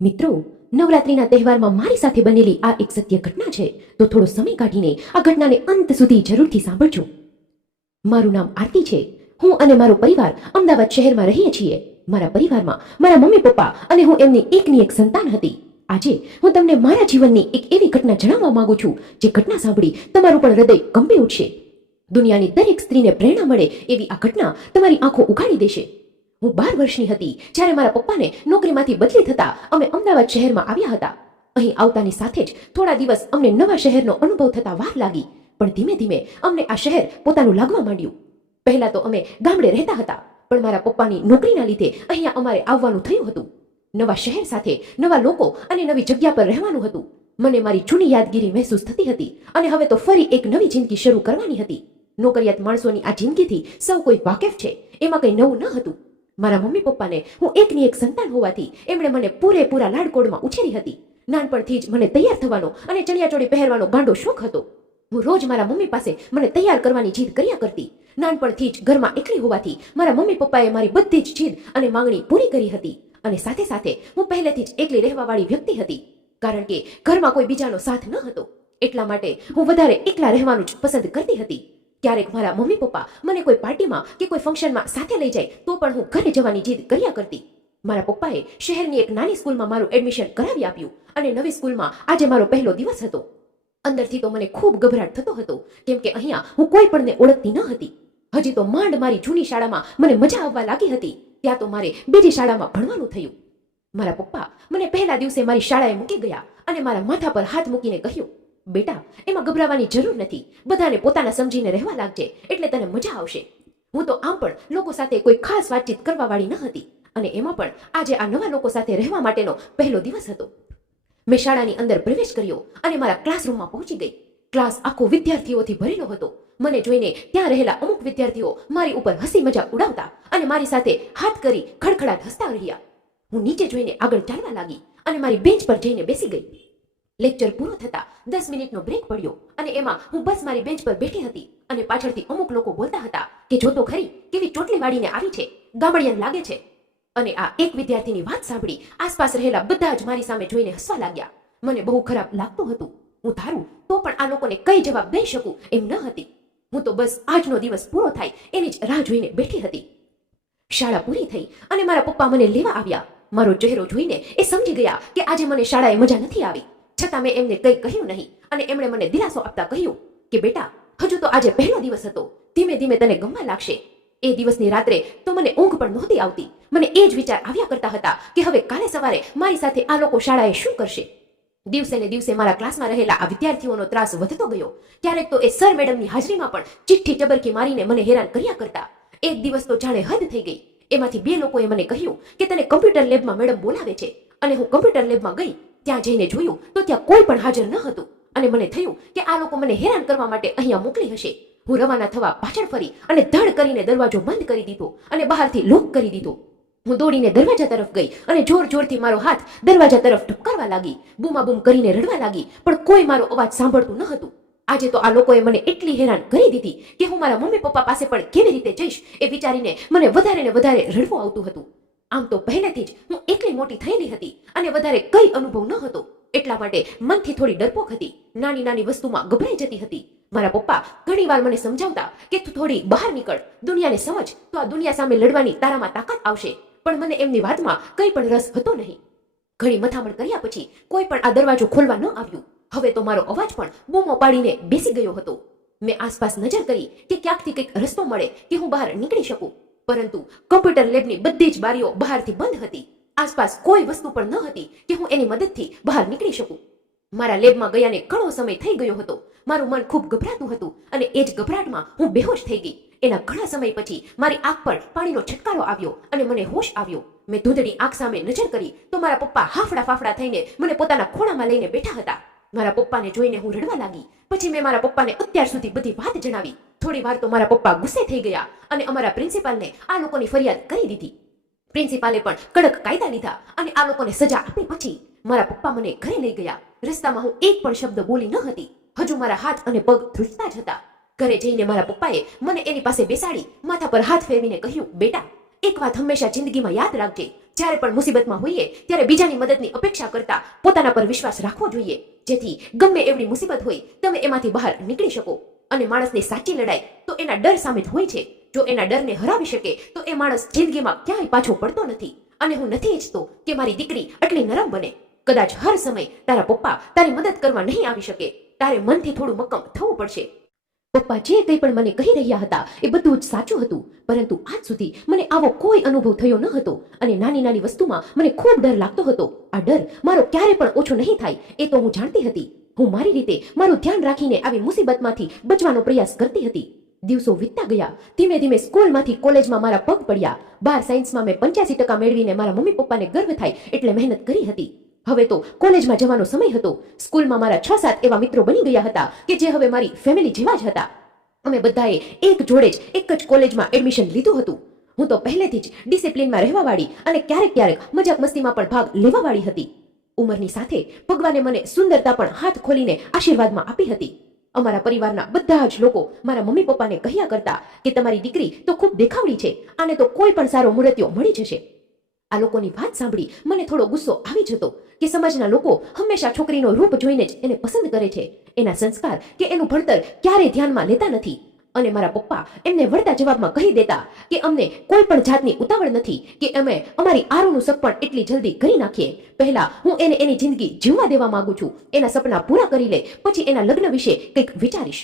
મિત્રો, નવરાત્રિના તહેવારમાં મારી સાથે બનેલી આ એક સત્ય ઘટના છે, તો થોડો સમય કાઢીને આ ઘટનાને અંત સુધી જરૂરથી સાંભળજો. મારું નામ આરતી છે. હું અને મારો પરિવાર અમદાવાદ શહેરમાં રહીએ છીએ. મારા પરિવારમાં મારા મમ્મી પપ્પા અને હું એમની એકની એક સંતાન હતી. આજે હું તમને મારા જીવનની એક એવી ઘટના જણાવવા માંગુ છું, જે ઘટના સાંભળી તમારું પણ હૃદય કંપી ઉઠશે. દુનિયાની દરેક સ્ત્રીને પ્રેરણા મળે એવી આ ઘટના તમારી આંખો ઉઘાડી દેશે. હું 12 વર્ષની હતી જ્યારે મારા પપ્પાને નોકરીમાંથી બદલી થતા અમે અમદાવાદ શહેરમાં આવ્યા હતા. અહીં આવતાની સાથે જ થોડા દિવસ અમને નવા શહેરનો અનુભવ થતા વાર લાગી, પણ ધીમે ધીમે અમને આ શહેર પોતાનું લાગવા માંડ્યું. પહેલા તો અમે ગામડે રહેતા હતા, પણ મારા પપ્પાની નોકરીના લીધે અહીંયા અમારે આવવાનું થયું હતું. નવા શહેર સાથે નવા લોકો અને નવી જગ્યા પર રહેવાનું હતું. મને મારી જૂની યાદગીરી મહેસૂસ થતી હતી અને હવે તો ફરી એક નવી જિંદગી શરૂ કરવાની હતી. નોકરિયાત માણસોની આ જિંદગીથી સૌ કોઈ વાકેફ છે, એમાં કંઈ નવું ન હતું. મારા મમ્મી પપ્પાને હું એકની એક સંતાન હોવાથી એમણે મને પૂરેપૂરા લાડકોડમાં ઉછેરી હતી. નાનપણથી જ મને તૈયાર થવાનો અને ચણિયાચોળી પહેરવાનો ગાંડો શોખ હતો. હું રોજ મારા મમ્મી પાસે મને તૈયાર કરવાની જીદ કર્યા કરતી. નાનપણથી જ ઘરમાં એકલી હોવાથી મારા મમ્મી પપ્પાએ મારી બધી જ જીદ અને માંગણી પૂરી કરી હતી. અને સાથે સાથે હું પહેલેથી જ એકલી રહેવાવાળી વ્યક્તિ હતી, કારણ કે ઘરમાં કોઈ બીજાનો સાથ ન હતો. એટલા માટે હું વધારે એકલા રહેવાનું જ પસંદ કરતી હતી. ક્યારેક મારા મમ્મી પપ્પા મને કોઈ પાર્ટીમાં કે કોઈ ફંક્શનમાં સાથે લઈ જાય તો પણ હું ઘરે જવાની જીદ કર્યા કરતી. મારા પપ્પાએ શહેરની એક નાની સ્કૂલમાં મારું એડમિશન કરાવી આપ્યું અને નવી સ્કૂલમાં આજે મારો પહેલો દિવસ હતો. અંદરથી તો મને ખૂબ ગભરાટ થતો હતો, કેમ કે અહીંયા હું કોઈ પણને ઓળખતી ન હતી. હજી તો માંડ મારી જૂની શાળામાં મને મજા આવવા લાગી હતી, ત્યાં તો મારે બીજી શાળામાં ભણવાનું થયું. મારા પપ્પા મને પહેલા દિવસે મારી શાળાએ મૂકી ગયા અને મારા માથા પર હાથ મૂકીને કહ્યું, બેટા, એમાં ગભરાવાની જરૂર નથી. બધાને પોતાના સમજીને રહેવા લાગજે, એટલે તને મજા આવશે. હું તો આમ પણ લોકો સાથે કોઈ ખાસ વાતચીત કરવા વાળી ન હતી, અને એમાં પણ આજે આ નવા લોકો સાથે રહેવા માટેનો પહેલો દિવસ હતો. મેં શાળાની અંદર પ્રવેશ કર્યો અને મારા ક્લાસરૂમમાં પહોંચી ગઈ. ક્લાસ આખો વિદ્યાર્થીઓથી ભરેલો હતો. મને જોઈને ત્યાં રહેલા અમુક વિદ્યાર્થીઓ મારી ઉપર હસી મજાક ઉડાવતા અને મારી સાથે હાથ કરી ખડખડાટ હસતા રહ્યા. હું નીચે જોઈને આગળ ચાલવા લાગી અને મારી બેન્ચ પર જઈને બેસી ગઈ. લેક્ચર પૂરો થતા 10 મિનિટનો બ્રેક પડ્યો અને એમાં હું બસ મારી બેન્ચ પર બેઠી હતી અને પાછળથી અમુક લોકો બોલતા હતા કે જો તો ખરી કેવી ચોટલી વાળીને આવી છે, ગામડિયન લાગે છે. અને આ એક વિદ્યાર્થીની વાત સાંભળી આસપાસ રહેલા બધા જ મારી સામે જોઈને હસવા લાગ્યા. મને બહુ ખરાબ લાગતું હતું. હું ધારું તો પણ આ લોકોને કઈ જવાબ દઈ શકું એમ ન હતી. હું તો બસ આજનો દિવસ પૂરો થાય એની જ રાહ જોઈને બેઠી હતી. શાળા પૂરી થઈ અને મારા પપ્પા મને લેવા આવ્યા. મારો ચહેરો જોઈને એ સમજી ગયા કે આજે મને શાળાએ મજા નથી આવી. છતાં મેં એમને કંઈ કહ્યું નહીં અને એમણે મને દિલાસો આપતા કહ્યું કે બેટા, હજુ તો આજે પહેલો દિવસ હતો, ધીમે ધીમે તને ગમવા લાગશે. એ દિવસની રાત્રે તો મને ઊંઘ પણ નહોતી આવતી. મને એ જ વિચાર આવ્યા કરતા હતા કે હવે કાલે સવારે મારી સાથે આ લોકો શાળાએ શું કરશે. દિવસે ને દિવસે મારા ક્લાસમાં રહેલા આ વિદ્યાર્થીઓનો ત્રાસ વધતો ગયો. ક્યારેક તો એ સર મેડમની હાજરીમાં પણ ચિઠ્ઠી ચબરકી મારીને મને હેરાન કર્યા કરતા. એક દિવસ તો જાણે હદ થઈ ગઈ. એમાંથી 2 લોકોએ મને કહ્યું કે તને કમ્પ્યુટર લેબમાં મેડમ બોલાવે છે. અને હું કમ્પ્યુટર લેબમાં ગઈ. ત્યાં જઈને જોયું તો ત્યાં કોઈ પણ હાજર ન હતું અને મને થયું કે આ લોકો મને હેરાન કરવા માટે અહીંયા મોકલી હશે. હું રવાના થવા પાછળ ફરી અને ધડ કરીને દરવાજો બંધ કરી દીધો અને બહારથી લોક કરી દીધો. હું દોડીને દરવાજા તરફ ગઈ અને જોર જોરથી મારો હાથ દરવાજા તરફ ઠપકારવા લાગી. બૂમાબૂમ કરીને રડવા લાગી, પણ કોઈ મારો અવાજ સાંભળતું ન હતું. આજે તો આ લોકોએ મને એટલી હેરાન કરી દીધી કે હું મારા મમ્મી પપ્પા પાસે પણ કેવી રીતે જઈશ એ વિચારીને મને વધારે ને વધારે રડવું આવતું હતું. આમ તો પહેલેથી જ હું એકલી મોટી થયેલી હતી અને વધારે કઈ અનુભવ ન હતો, એટલા માટે મનથી થોડી ડરપોક હતી. નાની નાની વસ્તુમાં ગભરાઈ જતી હતી. મારા પપ્પા ઘણીવાર મને સમજાવતા કે તું થોડી બહાર નીકળ, દુનિયાને સમજ, તો આ દુનિયા સામે લડવાની તારામાં તાકાત આવશે. પણ મને એમની વાતમાં કંઈ પણ રસ હતો નહીં. ઘણી મથામણ કર્યા પછી કોઈ પણ આ દરવાજો ખોલવા ન આવ્યું. હવે તો મારો અવાજ પણ બૂમો પાડીને બેસી ગયો હતો. મેં આસપાસ નજર કરી કે ક્યાંકથી કંઈક રસ્તો મળે કે હું બહાર નીકળી શકું, પરંતુ કમ્પ્યુટર લેબની બધી જ બારીઓ બહારથી બંધ હતી. આસપાસ કોઈ વસ્તુ પણ ન હતી કે હું એની મદદથી બહાર નીકળી શકું. મારા લેબમાં ગયાને ઘણો સમય થઈ ગયો હતો. મારું મન ખૂબ ગભરાતું હતું અને એ જ ગભરાટમાં હું બેહોશ થઈ ગઈ. એના ઘણા સમય પછી મારી આંખ પર પાણીનો છટકારો આવ્યો અને મને હોશ આવ્યો. મેં ધૂંધળી આંખ સામે નજર કરી તો મારા પપ્પા હાફડા ફાફડા થઈને મને પોતાના ખોળામાં લઈને બેઠા હતા. મારા પપ્પાને જોઈને હું રડવા લાગી. પછી મેં મારા પપ્પાને અત્યાર સુધી બધી વાત જણાવી. થોડી વાર તો મારા પપ્પા ગુસ્સે થઈ ગયા અને અમારા પ્રિન્સિપાલને આ લોકોની ફરિયાદ કરી દીધી. પ્રિન્સિપાલે પણ કડક કાયદા લીધા અને આ લોકોને સજા આપી પછી મારા પપ્પા મને ઘરે લઈ ગયા. રસ્તામાં હું એક પણ શબ્દ બોલી ન હતી. હજુ મારા હાથ અને પગ ધ્રુજતા જ હતા. ઘરે જઈને મારા પપ્પાએ મને એની પાસે બેસાડી માથા પર હાથ ફેરવીને કહ્યું, બેટા, એક વાત હંમેશા જિંદગીમાં યાદ રાખજે, જ્યારે પણ મુસીબતમાં હોઈએ ત્યારે બીજાની મદદની અપેક્ષા કરતા પોતાના પર વિશ્વાસ રાખવો જોઈએ, જેથી ગમે એવડી મુસીબત હોય તમે એમાંથી બહાર નીકળી શકો. અને માણસની સાચી લડાઈ તો એના ડર સામે જ હોય છે. જો એના ડરને હરાવી શકે તો એ માણસ જિંદગીમાં ક્યાંય પાછો પડતો નથી. અને હું નથી ઈચ્છતો કે મારી દીકરી આટલી નરમ બને. કદાચ હર સમય તારા પપ્પા તારી મદદ કરવા નહીં આવી શકે. તારે મનથી થોડું મક્કમ થવું પડશે. પપ્પા જે કંઈ પણ મને કહી રહ્યા હતા એ બધું જ સાચું હતું, પરંતુ આજ સુધી મને આવો કોઈ અનુભવ થયો ન હતો. અને નાની નાની વસ્તુમાં મને ખૂબ ડર લાગતો હતો. આ ડર મારો ક્યારે પણ ઓછો નહીં થાય એ તો હું જાણતી હતી. હું મારી રીતે મારું ધ્યાન રાખીને આવી મુસીબતમાંથી બચવાનો પ્રયાસ કરતી હતી. દિવસો વીતતા ગયા. ધીમે ધીમે સ્કૂલમાંથી કોલેજમાં મારા પગ પડ્યા. 12 સાયન્સમાં મેં 85% મેળવીને મારા મમ્મી પપ્પાને ગર્વ થાય એટલે મહેનત કરી હતી. હવે તો કોલેજમાં જવાનો સમય હતો. સ્કૂલમાં મારા 6-7 એવા મિત્રો બની ગયા હતા કે જે હવે મારી ફેમિલી જેવા જ હતા. અમે બધાએ એક જોડે જ એક જ કોલેજમાં એડમિશન લીધું હતું. હું તો પહેલેથી જ ડિસિપ્લિનમાં રહેવાવાળી અને ક્યારેક ક્યારેક મજાક મસ્તીમાં પણ ભાગ લેવાવાળી હતી. ઉંમરની સાથે ભગવાને મને સુંદરતા પણ હાથ ખોલીને આશીર્વાદમાં આપી હતી. અમારા પરિવારના બધા જ લોકો મારા મમ્મી પપ્પાને કહ્યા કરતા કે તમારી દીકરી તો ખૂબ દેખાવડી છે, આને તો કોઈ પણ સારો મૂર્તિઓ મળી જશે. આ લોકોની વાત સાંભળી મને થોડો ગુસ્સો આવી જતો કે સમાજના લોકો હંમેશા છોકરીનો રૂપ જોઈને જ એને પસંદ કરે છે. એના સંસ્કાર કે એનું ભણતર ક્યારેય ધ્યાનમાં લેતા નથી. અને મારા પપ્પા એમને વળતા જવાબમાં કહી દેતા કે અમને કોઈ પણ જાતની ઉતાવળ નથી કે અમે અમારી આરુનું સપન એટલી જલ્દી કરી નાખીએ. પહેલા હું એને એની જિંદગી જીવવા દેવા માંગુ છું. એના સપના પૂરા કરી લે પછી એના લગ્ન વિશે કંઈક વિચારીશ.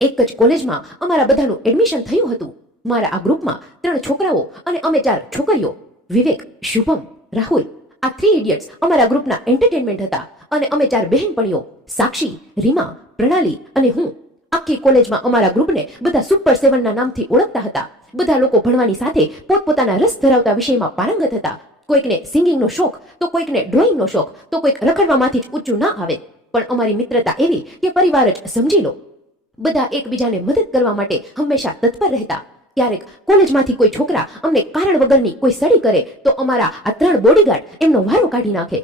એક જ કોલેજમાં અમારા બધાનું એડમિશન થયું હતું. મારા આ ગ્રુપમાં 3 છોકરાઓ અને અમે 4 છોકરીઓ. વિવેક, શુભમ, રાહુલ, આ 3 ઇડિયટ્સ અમારા ગ્રુપના એન્ટરટેનમેન્ટ હતા. અને અમે 4 બહેનપણીઓ, સાક્ષી, રીમા, પ્રણાલી અને હું. આખી કોલેજમાં અમારા ગ્રુપને બધા સુપર 7 ના નામથી ઓળખતા હતા. બધા લોકો ભણવાની સાથે પોતપોતાના રસ ધરાવતા વિષયમાં પારંગત હતા. કોઈકને સિંગિંગનો શોખ, તો કોઈકને ડ્રોઈંગનો શોખ, તો કોઈક રખડવામાંથી જ ઊંચું ના આવે. પણ અમારી મિત્રતા એવી કે પરિવાર જ સમજી લો. બધા એકબીજાને મદદ કરવા માટે હંમેશા તત્પર રહેતા. ક્યારેક કોલેજમાંથી કોઈ છોકરા અમને કારણ વગરની કોઈ સડી કરે તો અમારા આ 3 બોડીગાર્ડ એમનો વારો કાઢી નાખે.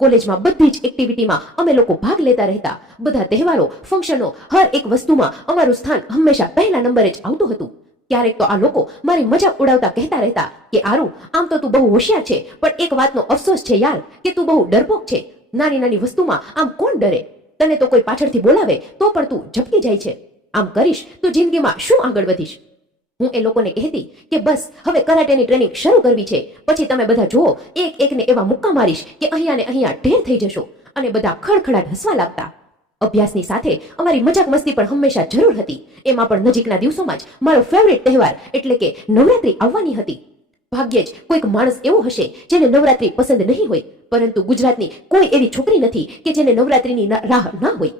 કોલેજમાં બધી જ એક્ટિવિટીમાં અમે લોકો ભાગ લેતા રહેતા. બધા તહેવારો, ફંક્શનો, હર એક વસ્તુમાં અમારું સ્થાન હંમેશા પહેલા નંબરે જ આવતું હતું. ક્યારેક તો આ લોકો મારી મજાક ઉડાવતા કહેતા રહેતા કે આરુ, આમ તો તું બહુ હોશિયાર છે, પણ એક વાતનો અફસોસ છે યાર કે તું બહુ ડરપોક છે. નાની નાની વસ્તુમાં આમ કોણ ડરે? તને તો કોઈ પાછળથી બોલાવે તો પણ તું ઝપકી જાય છે. આમ કરીશ તો જિંદગીમાં શું આગળ વધીશ? હું એ લોકોને કહેતી કે બસ હવે કરાટેની ટ્રેનિંગ શરૂ કરવી છે, પછી તમે બધા જુઓ એક એકને એવા મુક્કા મારીશ કે અહીંયા ને અહીંયા ઢેર થઈ જશો. અને બધા ખડખડાટ હસવા લાગતા. અભ્યાસની સાથે અમારી મજાક મસ્તી પણ હંમેશા જરૂર હતી. એમાં પણ નજીકના દિવસોમાં જ મારો ફેવરેટ તહેવાર એટલે કે નવરાત્રી આવવાની હતી. ભાગ્યે જ કોઈક માણસ એવો હશે જેને નવરાત્રી પસંદ નહીં હોય, પરંતુ ગુજરાતની કોઈ એવી છોકરી નથી કે જેને નવરાત્રીની રાહ ના હોય.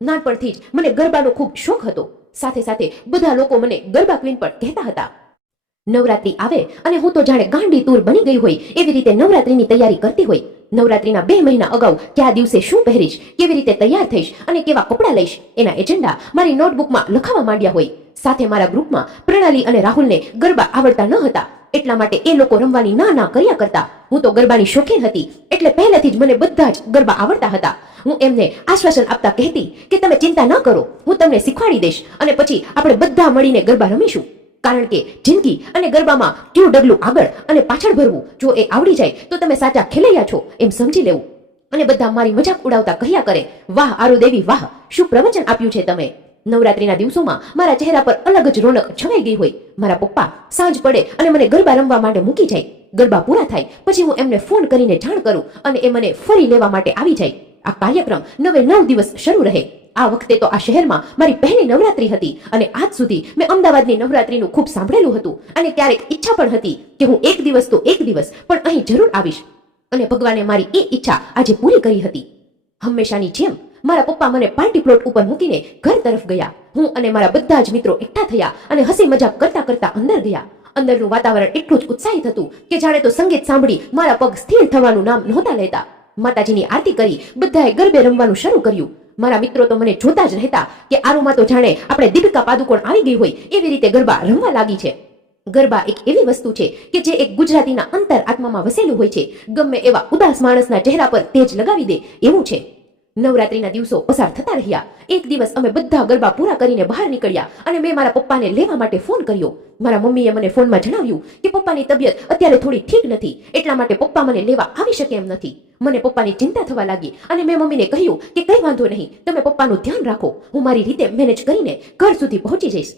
નાનપણથી જ મને ગરબાનો ખૂબ શોખ હતો. સાથે સાથે બધા લોકો મને ગરબા ક્વીન પણ કહેતા હતા. નવરાત્રી આવે અને હું તો જાણે ગાંડી તૂર બની ગઈ હોય એવી રીતે નવરાત્રીની તૈયારી કરતી હોય. નવરાત્રીના 2 મહિના અગાઉ કયા દિવસે શું પહેરીશ, કેવી રીતે તૈયાર થઈશ અને કેવા કપડાં લઈશ એના એજન્ડા મારી નોટબુકમાં લખાવા માંડ્યા હોય. સાથે મારા ગ્રુપમાં પ્રણાલી અને રાહુલને ગરબા આવડતા ન હતા, એટલા માટે એ લોકો રમવાની ના કર્યા કરતા. હું તો ગરબાની શોખીન હતી એટલે પહેલેથી જ મને બધા જ ગરબા આવડતા હતા. હું એમને આશ્વાસન આપતા કહેતી કે તમે ચિંતા ન કરો, હું તમને શીખવાડી દઈશ અને પછી આપણે બધા મળીને ગરબા રમીશું. કારણ કે જિંદગી અને ગરબામાં કયું ડગલું આગળ અને પાછળ ભરવું, જો એ આવડી જાય તો તમે સાચા ખેલૈયા છો એમ સમજી લેવું. અને બધા મારી મજાક ઉડાવતા કહ્યા કરે, વાહ આરુ દેવી વાહ, શું પ્રવચન આપ્યું છે તમે. નવરાત્રીના દિવસોમાં મારા ચહેરા પર અલગ જ રોનક છવાઈ ગઈ હોય. મારા પપ્પા સાંજ પડે અને મને ગરબા રમવા માટે મૂકી જાય. ગરબા પૂરા થાય પછી હું એમને ફોન કરીને જાણ કરું અને એ મને ફરી લેવા માટે આવી જાય. આ કાર્યક્રમ 9 દિવસ શરૂ રહે. આ વખતે તો આ શહેરમાં મારી પહેલી નવરાત્રી હતી અને આજ સુધી મેં અમદાવાદની નવરાત્રીનું ખૂબ સાંભળેલું હતું અને ક્યારેક ઈચ્છા પણ હતી કે હું એક દિવસ પણ અહીં જરૂર આવીશ. અને ભગવાને મારી એ ઈચ્છા આજે પૂરી કરી હતી. હંમેશાની જેમ મારા પપ્પા મને પાર્ટી પ્લોટ ઉપર મૂકીને ઘર તરફ ગયા. હું અને મારા બધા જ મિત્રો એકઠા થયા અને હસી મજાક કરતા કરતા અંદર ગયા. અંદરનું વાતાવરણ એટલું જ ઉત્સાહિત હતું કે જાણે તો સંગીત સાંભળી મારા પગ સ્થિર થવાનું નામ નહોતા લેતા. માતાજીની આરતી કરી બધાએ ગરબે રમવાનું શરૂ કર્યું. મારા મિત્રો તો મને જોતા જ રહેતા કે આરુમાં તો જાણે આપણે દીપિકા પાદુકોણ આવી ગઈ હોય એવી રીતે ગરબા રમવા લાગી છે. ગરબા એક એવી વસ્તુ છે કે જે એક ગુજરાતીના અંતર આત્મામાં વસેલું હોય છે. ગમે એવા ઉદાસ માણસના ચહેરા પર તેજ લગાવી દે એવું છે. નવરાત્રીના દિવસો પસાર થતા રહ્યા. એક દિવસ અમે બધા ગરબા પૂરા કરીને બહાર નીકળ્યા અને મેં મારા પપ્પાને લેવા માટે ફોન કર્યો. મારા મમ્મીએ મને ફોનમાં જણાવ્યું કે પપ્પાની તબિયત અત્યારે થોડી ઠીક નથી, એટલા માટે પપ્પા મને લેવા આવી શકે એમ નથી. મને પપ્પાની ચિંતા થવા લાગી અને મેં મમ્મીને કહ્યું કે કંઈ વાંધો નહીં, તમે પપ્પાનું ધ્યાન રાખો, હું મારી રીતે મેનેજ કરીને ઘર સુધી પહોંચી જઈશ.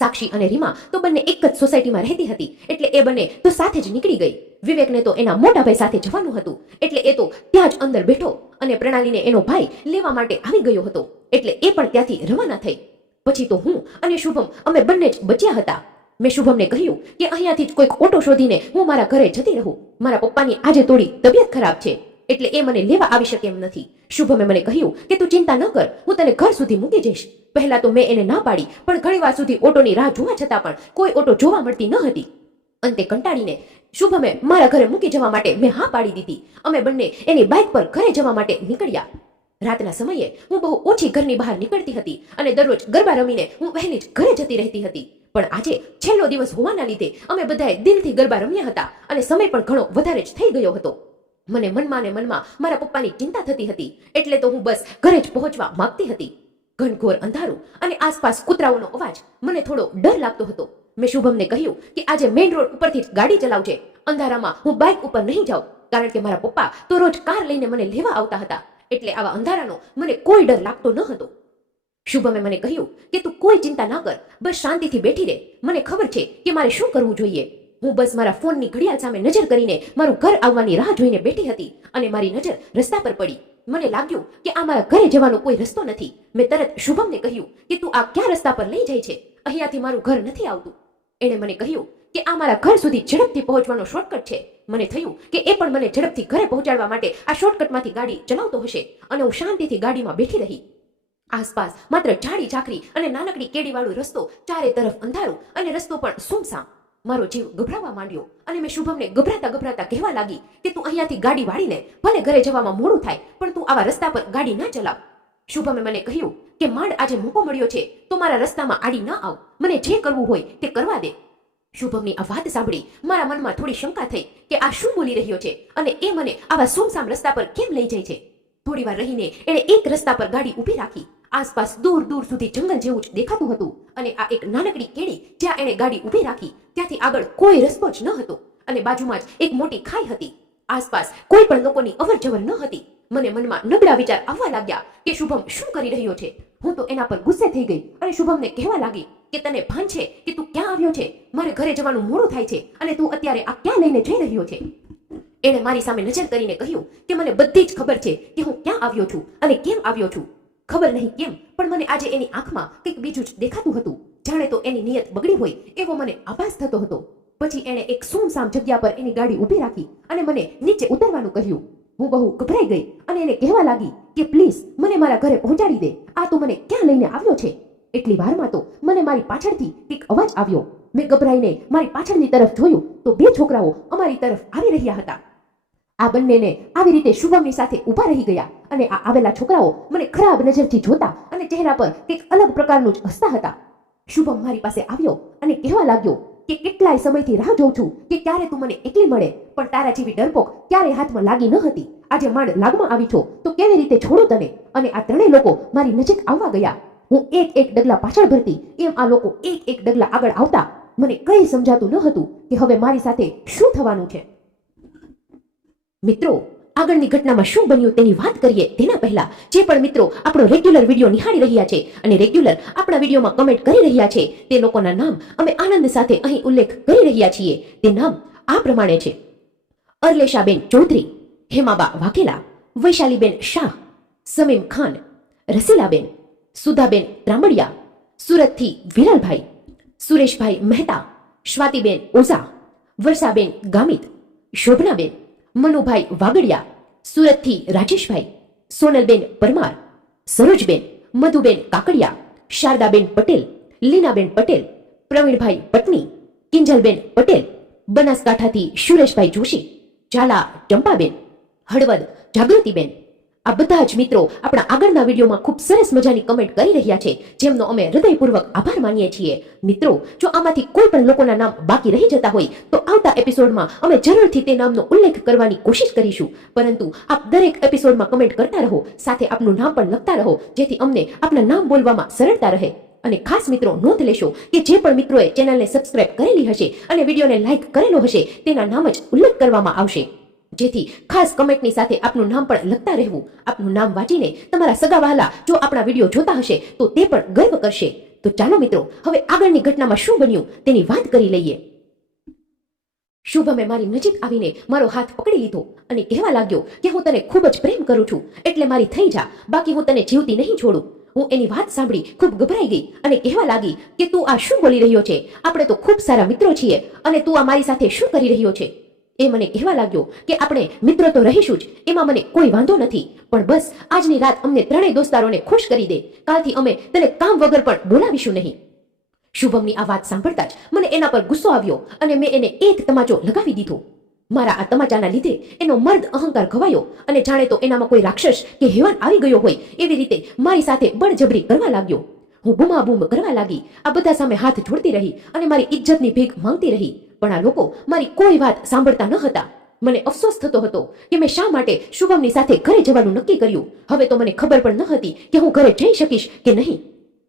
સાક્ષી અને રીમા તો બંને એક જ સોસાયટીમાં રહેતી હતી, એટલે એ બંને તો સાથે જ નીકળી ગઈ. વિવેકને તો એના મોટા ભાઈ સાથે જવાનું હતું, એટલે એ તો ત્યાં જ અંદર બેઠો અને પ્રણાલીને એનો ભાઈ લેવા માટે આવી ગયો હતો, એટલે એ પણ ત્યાંથી રવાના થઈ. પછી તો હું અને શુભમ અમે બંને જ બચ્યા હતા. મેં શુભમને કહ્યું કે અહીંયાથી જ કોઈક ઓટો શોધીને હું મારા ઘરે જતી રહું. મારા પપ્પાની આજે થોડી તબિયત ખરાબ છે, એટલે એ મને લેવા આવી શકે એમ નથી. શુભમે મને કહ્યું કે તું ચિંતા ન કર, હું તને ઘર સુધી મૂકી જઈશ. પહેલા તો મેં એને ના પાડી, પણ ઘણી વાર સુધી ઓટોની રાહ જોવા છતાં પણ કોઈ ઓટો જોવા મળતી ન હતી. અંતે કંટાળીને શુભમે મારા ઘરે મૂકી જવા માટે મેં હા પાડી દીધી. અમે બંને એની બાઇક પર ઘરે જવા માટે નીકળ્યા. રાતના સમયે હું બહુ ઓછી ઘરની બહાર નીકળતી હતી અને દરરોજ ગરબા રમીને હું વહેલી જ ઘરે જતી રહેતી હતી. પણ આજે છેલ્લો દિવસ હોવાના લીધે અમે બધાએ દિલથી ગરબા રમ્યા હતા અને સમય પણ ઘણો વધારે જ થઈ ગયો હતો. મને મનમાં ને મનમાં મારા પપ્પાની ચિંતા થતી હતી, એટલે તો હું બસ ઘરે જ પહોંચવા માંગતી હતી. ઘનઘોર અંધારું અને આસપાસ કૂતરાઓનો અવાજ મને થોડો ડર લાગતો હતો. મેં શુભમને કહ્યું કે આજે મેઇન રોડ ઉપરથી જ ગાડી ચલાવજે, અંધારામાં હું બાઇક ઉપર નહીં જાઉં, કારણ કે મારા પપ્પા તો રોજ કાર લઈને મને લેવા આવતા હતા, એટલે આવા અંધારાનો મને કોઈ ડર લાગતો ન હતો. શુભમે મને કહ્યું કે તું કોઈ ચિંતા ના કર, બસ શાંતિથી બેઠી રહે, મને ખબર છે કે મારે શું કરવું જોઈએ. હું બસ મારા ફોનની ઘડિયાળ સામે નજર કરીને મારું ઘર આવવાની રાહ જોઈને બેઠી હતી અને મારી નજર રસ્તા પર પડી. મને લાગ્યું કે આ મારા ઘરે જવાનો કોઈ રસ્તો નથી. મેં તરત શુભમને કહ્યું કે તું આ ક્યાં રસ્તા પર લઈ જાય છે, અહીંયાથી મારું ઘર નથી આવતું. એણે મને કહ્યું કે આ મારા ઘર સુધી ઝડપથી પહોંચવાનો શોર્ટકટ છે. મને થયું કે એ પણ મને ઝડપથી ઘરે પહોંચાડવા માટે આ શોર્ટકટમાંથી ગાડી ચલાવતો હશે, અને હું શાંતિથી ગાડીમાં બેઠી રહી. આસપાસ માત્ર ઝાડી ઝાકરી અને નાનકડી કેડીવાળો રસ્તો, ચારે તરફ અંધારું અને રસ્તો પણ સુમસામ. મારો જીવ ગભરાવા માંડ્યો અને મેં શુભમને ગભરાતા ગભરાતા કહેવા લાગી કે તું અહીંયાથી ગાડી વાળી લે, ભલે ઘરે જવામાં મોડું થાય, પણ તું આવા રસ્તા પર ગાડી ના ચલાવ. શુભમે મને કહ્યું કે માંડ આજે મોકો મળ્યો છે તો મારા રસ્તામાં આડી ના આવ, મને જે કરવું હોય તે કરવા દે. શુભમની આ વાત સાંભળી મારા મનમાં થોડી શંકા થઈ કે આ શું બોલી રહ્યો છે અને એ મને આવા સુમસામ રસ્તા પર કેમ લઈ જાય છે. થોડી વાર રહીને એણે એક રસ્તા પર ગાડી ઊભી રાખી. આસપાસ દૂર દૂર સુધી જંગલ જેવું જ દેખાતું હતું અને આ એક નાનકડી કેડી જ્યાં એણે ગાડી ઊભી રાખી ત્યાંથી આગળ કોઈ રસ્તો જ ન હતો અને બાજુમાં જ એક મોટી ખાઈ હતી. આસપાસ કોઈ પણ લોકોની અવરજવર ન હતી. મને મનમાં નબળા વિચાર આવવા લાગ્યા કે શુભમ શું કરી રહ્યો છે. હું તો એના પર ગુસ્સે થઈ ગઈ અને શુભમને કહેવા લાગી કે તને ભાન છે કે તું ક્યાં આવ્યો છે? મારે ઘરે જવાનું મોડું થાય છે અને તું અત્યારે આ ક્યાં લઈને જઈ રહ્યો છે? એણે મારી સામે નજર કરીને કહ્યું કે મને બધી જ ખબર છે કે હું ક્યાં આવ્યો છું અને કેમ આવ્યો છું. ખબર નહીં કેમ, પણ મને આજે એની આંખમાં કંઈક બીજું જ દેખાતું હતું, જાણે તો એની નિયત બગડી હોય એવો મને આભાસ થતો હતો. પછી એણે એક સુમસામ જગ્યા પર એની ગાડી ઊભી રાખી અને મને નીચે ઉતરવાનું કહ્યું. હું બહુ ગભરાઈ ગઈ અને એને કહેવા લાગી કે પ્લીઝ મને મારા ઘરે પહોંચાડી દે, આ તું મને ક્યાં લઈને આવ્યો છે? એટલી વારમાં તો મને મારી પાછળથી કંઈક અવાજ આવ્યો. મેં ગભરાઈને મારી પાછળની તરફ જોયું તો બે છોકરાઓ અમારી તરફ આવી રહ્યા હતા. આ બંનેને આવી રીતે શુભમની સાથે ઊભા રહી ગયા અને આ આવેલા છોકરાઓ મને ખરાબ નજરથી જોતા અને ચહેરા પર કંઈક અલગ પ્રકારનું જ હસતા હતા. શુભમ મારી પાસે આવ્યો અને કહેવા લાગ્યો કે કેટલાય સમયથી રાહ જોઉં છું કે ક્યારે તું મને એકલી મળે, પણ તારા જેવી ડરપોક ક્યારે હાથમાં લાગી ન હતી. આજે માંડ લાગમાં આવી છો તો કેવી રીતે છોડું તને? અને આ ત્રણેય લોકો મારી નજીક આવવા ગયા. હું એક એક ડગલા પાછળ ભરતી એમ આ લોકો એક એક ડગલા આગળ આવતા. મને કંઈ સમજાતું ન હતું કે હવે મારી સાથે શું થવાનું છે. મિત્રો, આગળની ઘટનામાં શું બન્યું તેની વાત કરીએ તેના પહેલા જે પણ મિત્રો આપણો રેગ્યુલર વિડીયો નિહાળી રહ્યા છે અને રેગ્યુલર આપણા વિડીયોમાં કમેન્ટ કરી રહ્યા છે તે લોકોના નામ અમે આનંદ સાથે અહીં ઉલ્લેખ કરી રહ્યા છીએ. તે નામ આ પ્રમાણે છે: અરલેશાબેન ચૌધરી, હેમાબા વાઘેલા, વૈશાલીબેન શાહ, સમીમ ખાન, રસીલાબેન, સુધાબેન ત્રામડિયા, સુરતથી વિરલભાઈ, સુરેશભાઈ મહેતા, સ્વાતિબેન ઓઝા, વર્ષાબેન ગામિત, શોભનાબેન, મનુભાઈ વાગડિયા, સુરતથી રાજેશભાઈ, સોનલબેન પરમાર, સરોજબેન, મધુબેન કાકડિયા, શારદાબેન પટેલ, લીનાબેન પટેલ, પ્રવીણભાઈ પટની, કિંજલબેન પટેલ, બનાસકાંઠાથી સુરેશભાઈ જોશી, ઝાલા ચંપાબેન, હળવદ જાગૃતિબેન, આ બધા જ મિત્રો આપણા આગળના વિડીયોમાં ખૂબ સરસ મજાની કમેન્ટ કરી રહ્યા છે, જેમનો અમે હૃદયપૂર્વક આભાર માનીએ છીએ. મિત્રો, જો આમાંથી કોઈ પણ લોકોના નામ બાકી રહી જતા હોય તો આવતા એપિસોડમાં અમે જરૂરથી તે નામનો ઉલ્લેખ કરવાની કોશિશ કરીશું. પરંતુ આપ દરેક એપિસોડમાં કમેન્ટ કરતા રહો, સાથે આપનું નામ પણ લખતા રહો, જેથી અમને આપના નામ બોલવામાં સરળતા રહે. અને ખાસ મિત્રો, નોંધ લેશો કે જે પણ મિત્રોએ ચેનલને સબસ્ક્રાઇબ કરેલી હશે અને વિડીયોને લાઇક કરેલો હશે તેના નામ જ ઉલ્લેખ કરવામાં આવશે, જેથી ખાસ કમેન્ટની સાથે આપનું નામ પણ લખતા રહેવું. આપનું નામ વાંચીને તમારા સગા વહાલા જો આપણા વિડીયો જોતા હશે તો તે પણ ગર્વ કરશે. તો ચાલો મિત્રો, હવે આગળની ઘટનામાં શું બન્યું તેની વાત કરી લઈએ. શુભમે મારી નજીક આવીને મારો હાથ પકડી લીધો અને કહેવા લાગ્યો કે હું તને ખૂબ જ પ્રેમ કરું છું, એટલે મારી થઈ જા, બાકી હું તને જીવતી નહીં છોડું. હું એની વાત સાંભળી ખૂબ ગભરાઈ ગઈ અને કહેવા લાગી કે તું આ શું બોલી રહ્યો છે? આપણે તો ખૂબ સારા મિત્રો છીએ અને તું આ મારી સાથે શું કરી રહ્યો છે? એ મને કહેવા લાગ્યો કે આપણે મિત્રો તો રહીશું જ, એમાં મને કોઈ વાંધો નથી, પણ બસ આજની રાત અમને ત્રણેય દોસ્તારોને ખુશ કરી દે. કાલથી અમે તને કામ વગર પણ બોલાવીશું નહીં. શુભમની આ વાત સાંભળતા જ મને એના પર ગુસ્સો આવ્યો અને મેં એને એક તમાચો લગાવી દીધો. મારા આ તમાચાના લીધે એનો મર્દ અહંકાર ખવાયો અને જાણે તો એનામાં કોઈ રાક્ષસ કે હેવાન આવી ગયો હોય એવી રીતે મારી સાથે બળજબરી કરવા લાગ્યો. હું બૂમાબૂમ કરવા લાગી, આ બધા સામે હાથ જોડતી રહી અને મારી ઇજ્જતની ભીખ માંગતી રહી. પણ આ લોકો મારી કોઈ વાત સાંભળતા ન હતા. મને અફસોસ થતો હતો કે મેં શા માટે શુભમની સાથે ઘરે જવાનું નક્કી કર્યું. હવે તો મને ખબર પણ ન હતી કે હું ઘરે જઈ શકીશ કે નહીં.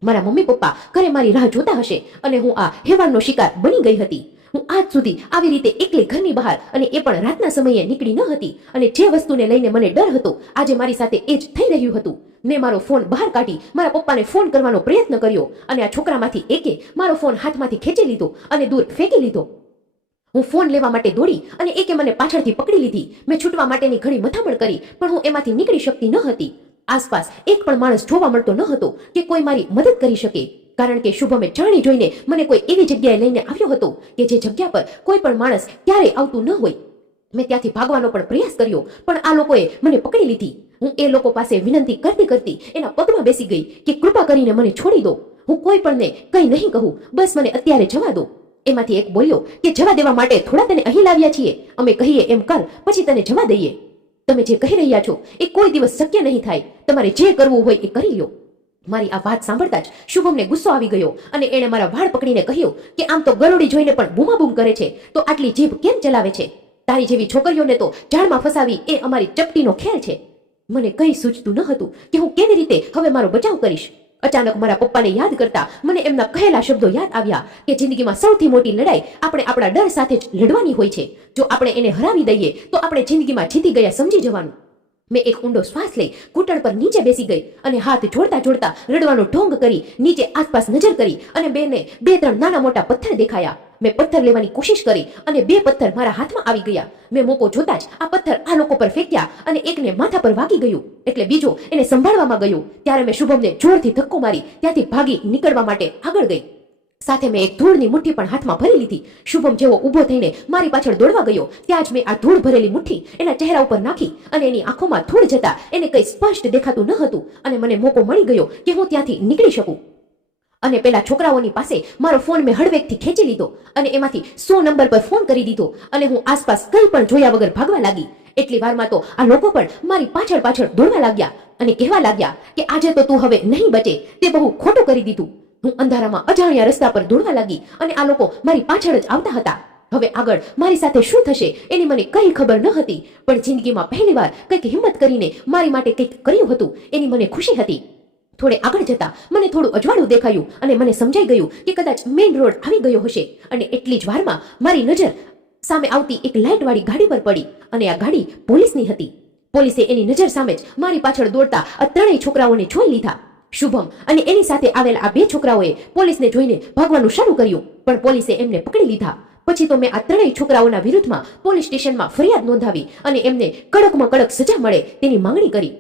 મારા મમ્મી પપ્પા ઘરે મારી રાહ જોતા હશે અને હું આ હેવાનનો શિકાર બની ગઈ હતી. હું આજ સુધી આવી રીતે એકલી ઘરની બહાર, અને એ પણ રાતના સમયે નીકળી ન હતી, અને જે વસ્તુને લઈને મને ડર હતો આજે મારી સાથે એ જ થઈ રહ્યું હતું. મેં મારો ફોન બહાર કાઢી મારા પપ્પાને ફોન કરવાનો પ્રયત્ન કર્યો અને આ છોકરામાંથી એકે મારો ફોન હાથમાંથી ખેંચી લીધો અને દૂર ફેંકી લીધો. હું ફોન લેવા માટે દોડી અને એકે મને પાછળથી પકડી લીધી. મેં છૂટવા માટેની ઘણી મથામણ કરી, પણ હું એમાંથી નીકળી શકતી ન હતી. આસપાસ એક પણ માણસ જોવા મળતો ન હતો કે કોઈ મારી મદદ કરી શકે, કારણ કે શુભમે જાણી જોઈને મને કોઈ એવી જગ્યાએ લઈને આવ્યો હતો કે જે જગ્યા પર કોઈ પણ માણસ ક્યારેય આવતું ન હોય. મેં ત્યાંથી ભાગવાનો પણ પ્રયાસ કર્યો, પણ આ લોકોએ મને પકડી લીધી. હું એ લોકો પાસે વિનંતી કરતી કરતી એના પગમાં બેસી ગઈ કે કૃપા કરીને મને છોડી દો. હું કોઈ પણને કંઈ નહીં કહું, બસ મને અત્યારે જવા દો. એમાંથી એક બોલ્યો કે જવા દેવા માટે થોડા તને અહીં લાવ્યા છીએ, અમે કહીએ એમ કર, પછી તને જવા દઈએ. તમે જે કહી રહ્યા છો એ કોઈ દિવસ શક્ય નહીં થાય. તમારે જે કરવું હોય એ કરી લો. મારી આ વાત સાંભળતા જ શુભમને ગુસ્સો આવી ગયો અને એણે મારા વાળ પકડીને કહ્યું કે આમ તો ગરોળી જોઈને પણ બૂમાબૂમ કરે છે, તો આટલી જીભ કેમ ચલાવે છે? તારી જેવી છોકરીઓને તો જાળમાં ફસાવી એ અમારી ચપટીનો ખેલ છે. મને કંઈ સૂચતું ન હતું કે હું કેવી રીતે હવે મારો બચાવ કરીશ. અચાનક મારા પપ્પાને યાદ કરતા મને એમના કહેલા શબ્દો યાદ આવ્યા કે જિંદગીમાં સૌથી મોટી લડાઈ આપણે આપણા ડર સાથે જ લડવાની હોય છે. જો આપણે એને હરાવી દઈએ તો આપણે જિંદગીમાં જીતી ગયા સમજી જવાનું. મેં એક ઊંડો શ્વાસ લઈ ઘૂંટણ પર નીચે બેસી ગઈ અને હાથ જોડતા જોડતા રડવાનો ઢોંગ કરી નીચે આસપાસ નજર કરી અને બે ત્રણ નાના મોટા પથ્થર દેખાયા. મેં પથ્થર લેવાની કોશિશ કરી અને 2 પથ્થર મારા હાથમાં આવી ગયા. મેં મોકો જોતા જ આ પથ્થર આ લોકો પર ફેંક્યા અને એકને માથા પર વાગી ગયું, એટલે બીજો એને સંભાળવામાં ગયો. ત્યારે મેં શુભમને જોરથી ધક્કો મારી ત્યાંથી ભાગી નીકળવા માટે આગળ ગઈ. સાથે મેં એક ધૂળની મુઠ્ઠી પણ હાથમાં ભરી લીધી. શુભમ જેવો ઊભો થઈને મારી પાછળ દોડવા ગયો ત્યાં જ મેં આ ધૂળ ભરેલી મુઠ્ઠી એના ચહેરા ઉપર નાખી અને એની આંખોમાં ધૂળ જતા એને કંઈ સ્પષ્ટ દેખાતું ન હતું અને મને મોકો મળી ગયો કે હું ત્યાંથી નીકળી શકું. અને પેલા છોકરાઓની પાસે મારો ફોન મેં હળવેકથી ખેંચી લીધો અને એમાંથી 100 નંબર પર ફોન કરી દીધો અને હું આસપાસ કંઈ પણ જોયા વગર ભાગવા લાગી. એટલી વારમાં તો આ લોકો પણ મારી પાછળ પાછળ દોડવા લાગ્યા અને કહેવા લાગ્યા કે આજે તો તું હવે નહીં બચે, તે બહુ ખોટું કરી દીધું. હું અંધારામાં અજાણ્યા રસ્તા પર દોડવા લાગી અને આ લોકો મારી પાછળ જ આવતા હતા. હવે આગળ મારી સાથે શું થશે એની મને કંઈ ખબર ન હતી, પણ જિંદગીમાં પહેલીવાર કંઈક હિંમત કરીને મારી માટે કંઈક કર્યું હતું એની મને ખુશી હતી. થોડે આગળ જતા મને થોડું અજવાળું દેખાયું અને મને સમજાઈ ગયું કે કદાચ મેઇન રોડ આવી ગયો હશે, અને એટલી જ વારમાં મારી નજર સામે આવતી એક લાઇટવાળી ગાડી પર પડી અને આ ગાડી પોલીસની હતી. પોલીસે એની નજર સામે જ મારી પાછળ દોડતા આ ત્રણેય છોકરાઓને જોઈ લીધા. શુભમ અને એની સાથે આવેલા આ 2 છોકરાઓએ પોલીસને જોઈને ભાગવાનું શરૂ કર્યું, પણ પોલીસે એમને પકડી લીધા. પછી તો મેં આ ત્રણેય છોકરાઓના વિરુદ્ધમાં પોલીસ સ્ટેશનમાં ફરિયાદ નોંધાવી અને એમને કડકમાં કડક સજા મળે તેની માંગણી કરી.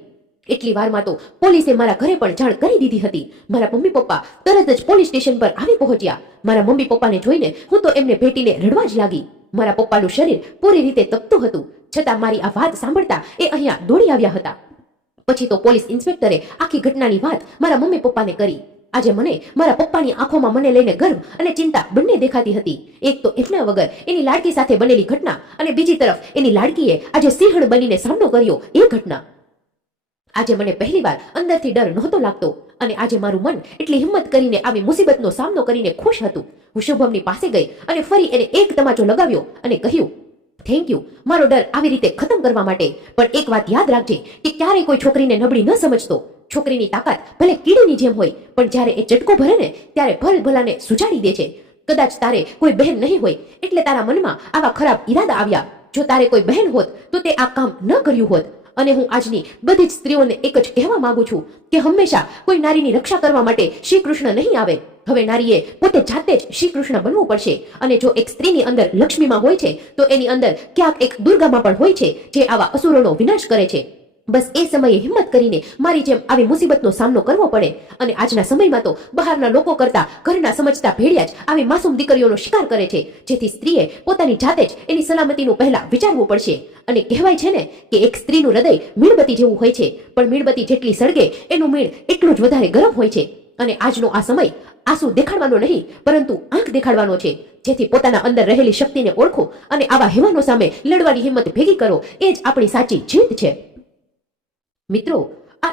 એટલી વારમાં તો પોલીસે મારા ઘરે પણ જાણ કરી દીધી હતી. મારા મમ્મી પપ્પા તરત જ પોલીસ સ્ટેશન પર આવી પહોંચ્યા. મારા મમ્મી પપ્પાને જોઈને હું તો એમને ભેટીને રડવા જ લાગી. મારા પપ્પાનું શરીર પૂરી રીતે તપતું હતું, છતાં મારી આ વાત સાંભળતા એ અહીંયા દોડી આવ્યા હતા. પછી તો પોલીસ ઇન્સ્પેક્ટરે આખી ઘટનાની વાત મારા મમ્મી પપ્પાને કરી. આજે મને મારા પપ્પાની આંખોમાં મને લઈને ગર્વ અને ચિંતા બંને દેખાતી હતી. એક તો એમના વગર એની લાડકી સાથે બનેલી ઘટના, અને બીજી તરફ એની લાડકીએ આજે સિંહણ બનીને સામનો કર્યો એ ઘટના. આજે મને પહેલીવાર અંદરથી ડર નહોતો લાગતો અને આજે મારું મન એટલી હિંમત કરીને આવી મુસીબતનો સામનો કરીને ખુશ હતું. હું શુભમની પાસે ગઈ અને ફરી એને એક તમાચો લગાવ્યો અને કહ્યું, થેન્ક યુ મારો ડર આવી રીતે ખતમ કરવા માટે. પણ એક વાત યાદ રાખજે કે ક્યારેય કોઈ છોકરીને નબળી ન સમજતો. છોકરીની તાકાત ભલે કીડીની જેમ હોય, પણ જ્યારે એ ચટકો ભરે ને ત્યારે ભલભલાને સુજાડી દે છે. કદાચ તારે કોઈ બહેન નહીં હોય એટલે તારા મનમાં આવા ખરાબ ઈરાદા આવ્યા. જો તારે કોઈ બહેન હોત તો તે આ કામ ન કર્યું હોત. અને હું આજની બધી જ સ્ત્રીઓને એક જ કહેવા માંગુ છું કે હંમેશા કોઈ નારીની રક્ષા કરવા માટે શ્રી કૃષ્ણ નહીં આવે. હવે નારીએ પોતે જાતે જ શ્રી કૃષ્ણ બનવું પડશે. અને જો એક સ્ત્રીની અંદર લક્ષ્મીમાં હોય છે તો એની અંદર ક્યાંક એક દુર્ગામાં પણ હોય છે જે આવા અસુરોનો વિનાશ કરે છે. બસ એ સમયે હિંમત કરીને મારી જેમ આવી મુસીબતનો સામનો કરવો પડે. અને આજના સમયમાં તો બહારના લોકો કરતા ઘરના સમજતા ભેડિયા જ આવી માસૂમ દીકરીઓનો શિકાર કરે છે, જેથી સ્ત્રીએ પોતાની જાતે જ એની સલામતીનું પહેલા વિચારવું પડશે. અને કહેવાય છે ને કે એક સ્ત્રીનું હૃદય મીણબત્તી જેવું હોય છે, પણ મીણબત્તી જેટલી સળગે એનું મીણ એટલું જ વધારે ગરમ હોય છે. અને આજનો આ સમય આંસુ દેખાડવાનો નહીં પરંતુ આંખ દેખાડવાનો છે, જેથી પોતાના અંદર રહેલી શક્તિને ઓળખો અને આવા હેવાનો સામે લડવાની હિંમત ભેગી કરો. એ જ આપણી સાચી જીત છે. મિત્રો, આ